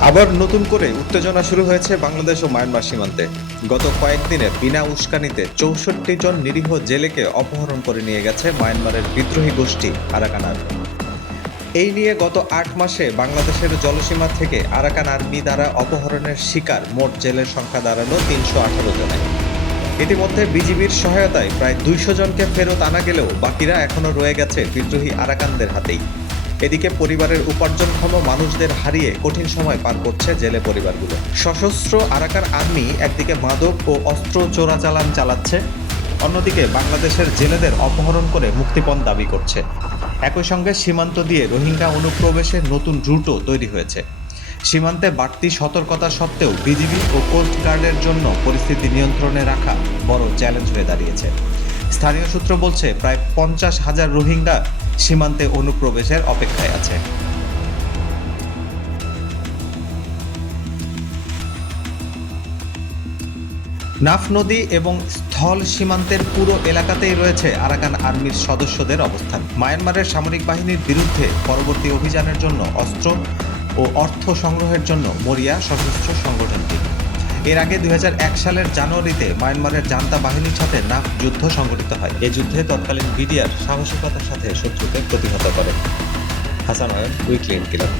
আবার নতুন করে উত্তেজনা শুরু হয়েছে বাংলাদেশ ও মায়ানমার সীমান্তে। গত কয়েকদিনে বিনা উস্কানিতে চৌষট্টি জন নিরীহ জেলেকে অপহরণ করে নিয়ে গেছে মায়ানমারের বিদ্রোহী গোষ্ঠী আরাকান এই নিয়ে গত আট মাসে বাংলাদেশের জলসীমা থেকে আরাকান আর্মি দ্বারা অপহরণের শিকার মোট জেলের সংখ্যা দাঁড়াল তিনশো আঠারো জনে। ইতিমধ্যে বিজিবির সহায়তায় প্রায় দুইশো জনকে ফেরত আনা গেলেও বাকিরা এখনও রয়ে গেছে বিদ্রোহী আরাকানদের হাতেই। এদিকে পরিবারের উপার্জনক্ষম মানুষদের হারিয়ে কঠিন সময় পার করছে জেলে পরিবারগুলো। সশস্ত্র আরাকান আর্মি একদিকে মাদক ও অস্ত্র চোরাচালান চালাচ্ছে, অন্যদিকে বাংলাদেশের জেলেদের অপহরণ করে মুক্তিপণ দাবি করছে। একই সঙ্গে সীমান্ত দিয়ে রোহিঙ্গা অনুপ্রবেশের নতুন রুটও তৈরি হয়েছে। সীমান্তে বাড়তি সতর্কতা সত্ত্বেও বিজিবি ও কোস্ট গার্ডের জন্য পরিস্থিতি নিয়ন্ত্রণে রাখা বড় চ্যালেঞ্জ হয়ে দাঁড়িয়েছে। স্থানীয় সূত্র বলছে, প্রায় পঞ্চাশ হাজার রোহিঙ্গা সীমান্তে অনুপ্রবেশের অপেক্ষায় আছে। নাফ নদী এবং স্থল সীমান্তের পুরো এলাকাতেই রয়েছে আরাকান আর্মির সদস্যদের অবস্থান। মায়ানমারের সামরিক বাহিনীর বিরুদ্ধে পরবর্তী অভিযানের জন্য অস্ত্র ও অর্থ সংগ্রহের জন্য মরিয়া সশস্ত্র সংগঠনটি। এর আগে দুই হাজার এক সালের জানুয়ারিতে মায়ানমারের জান্তা বাহিনীর সাথে নাফ যুদ্ধ সংঘটিত হয়। এ যুদ্ধে তৎকালীন বিডিআর সাহসিকতার সাথে শত্রুকে প্রতিহত করে। হাসান উইকলি ইনকিলাব